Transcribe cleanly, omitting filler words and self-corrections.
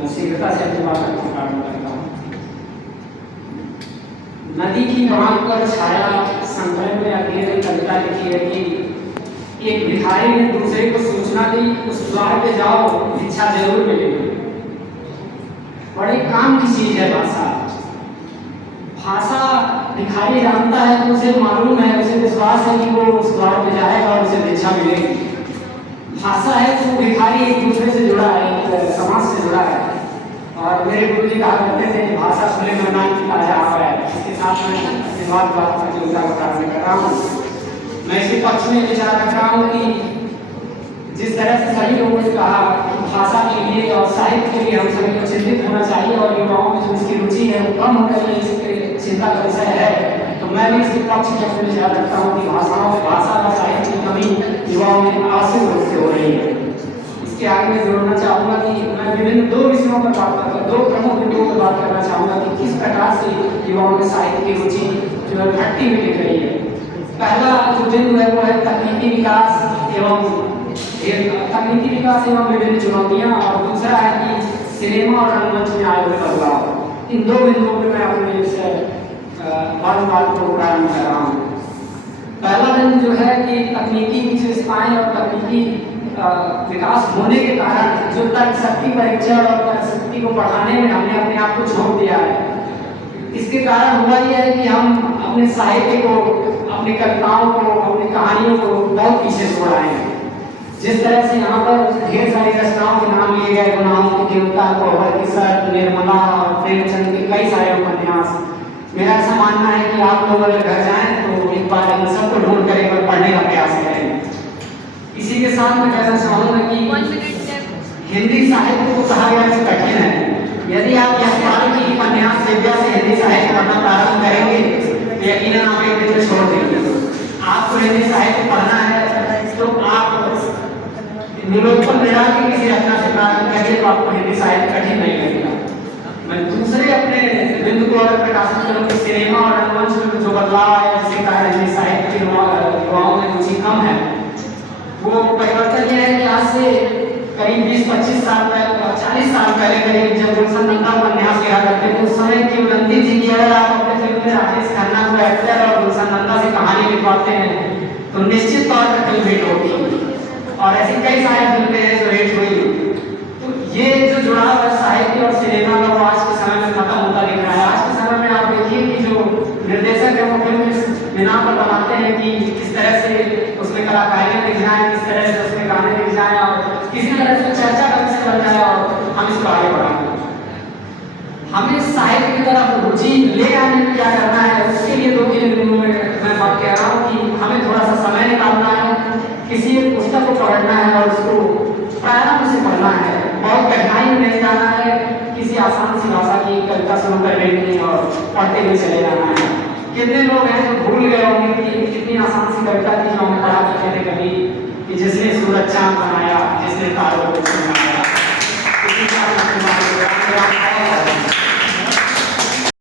मैं शीघ्रता से अपनी बात को प्रारंभ करता हूँ। नदी की मांग पर छाया संकलन में अगली कविता लिखी है कि एक भिखारी ने दूसरे को सूचना दी, उस द्वार पे जाओ भिक्षा जरूर मिलेगी। बड़े काम की चीज है भाषा। भाषा भिखारी जानता है तो उसे मालूम है, उसे विश्वास है कि वो उस द्वार पे जाएगा और उसे भिक्षा मिलेगी। भाषा है तो भिखारी एक दूसरे से जुड़ा है, एक समाज से जुड़ा है। और मेरे गुरु जी कहा करते थे कि भाषा खुले मैदान की तरह है। इसके साथ मैं धन्यवाद बात प्रतियोगिता का प्रारंभ कर रहा हूँ। मैं इसी पक्ष में विचार रख रहा हूँ कि जिस तरह से सभी लोगों ने कहा भाषा के लिए और साहित्य के लिए हम सभी को चिंतित होना चाहिए और युवाओं में जो इसकी रुचि है वो कम हो गई है, इसके चिंता का विषय है, तो मैं भी इसके पक्ष में विचार रखता हूँ कि भाषा और साहित्य की कमी युवाओं में आवश्यक रूप से हो रही है। इसके आगे मैं जोड़ना चाहूँगा कि मैं विभिन्न दो विषयों पर बात करूँगा, दो प्रमुख बिंदुओं पर बात करना चाहूँगा कि किस प्रकार से युवाओं में साहित्य की रुचि जो है घटती हुई दिख रही है। पहला जो बिंदु है वो है तकनीकी विकास एवं विभिन्न चुनौतियाँ, और दूसरा है कि सिनेमा और रंगमंच में आए हुए बदलाव। इन दो बिंदुओं पर मैं अपने बात को प्रारंभ कर रहा हूँ। पहला बिंदु जो है कि तकनीकी विशेषताएं और तकनीकी विकास होने के कारण जो तर्क शक्ति परीक्षण और तर्क शक्ति को बढ़ाने में हमने अपने आप को छोड़ दिया है। इसके कारण हुआ यह है कि हम अपने साहित्य को, अपनी कविताओं को, अपनी कहानियों को बहुत पीछे छोड़ आए हैं। जिस तरह से यहाँ पर ढेर सारी रचनाओं के नाम लिए गए, गुनाहों की देवता, गौहर की सर, निर्मला और प्रेमचंद के कई सारे उपन्यास। मेरा ऐसा मानना है कि आप लोग अगर घर जाएं तो एक बार इन सबको ढूंढ कर एक बार पढ़ने का प्रयास करें। इसी के साथ मैं कहना चाहूँगा कि हिंदी साहित्य को कहा गया कि कठिन है। यदि आप यशपाल की उपन्यास दिव्या से हिंदी साहित्य पढ़ना प्रारंभ करेंगे तो यकीनन आप एक दिन में छोड़ देंगे। आपको हिंदी साहित्य पढ़ना है तो आप निलोत्पल मृणाल की किसी रचना से प्रारंभ करिए तो आपको हिंदी साहित्य कठिन नहीं लगेगा। मैं दूसरे अपने बिंदु को अगर प्रकाशित करूँ कि सिनेमा और रंगमंच में जो बदलाव है, जिसके कारण हिंदी साहित्य के युवाओं में रुचि कम है, वो परिवर्तन यह है कि आज से करीब 20-25 साल पहले, 40 साल पहले करीब जब गुलशन नंदा उपन्यास लिखा करते थे, उस समय की उन्नति थी कि अगर आप अपने फिल्म में राजेश खन्ना को एक्टर और गुलशन नंदा से कहानी लिखवाते हैं तो निश्चित तौर पर फिल्म हिट होगी। और ऐसी कई सारी फिल्में हैं जो हिट हुई। तो ये जो जुड़ाव है साहित्य और सिनेमा का वो आज के समय में खत्म होता दिख रहा है। आज के समय में आप देखिए कि जो निर्देशक है वो फिल्म इस बिना पर बनाते हैं कि किस तरह से उसमें कलाकारियाँ दिख जाएं, किस तरह से उसमें गाने दिख जाएं और किसी तरह से चर्चा का विषय बन जाए और हम इसको आगे बढ़ाएं। हमें साहित्य की तरफ रुचि ले आने में क्या करना है, उसके लिए दो तीन बिंदुओं में मैं बात कह रहा हूँ कि हमें थोड़ा सा समय निकालना है, किसी एक पुस्तक को पढ़ना है और उसको प्रारंभ से पढ़ना है, बहुत गहराई में नहीं जाना है, किसी आसान सी भाषा की कविता शुरू कर लेनी और पढ़ते हुए चले जाना है। कितने लोग हैं जो भूल गए होंगे कि कितनी आसान सी कविता थी जो हमें पढ़ा करते थे कभी, कि जिसने सूरज चांद बनाया, जिसने तारों को बनाया,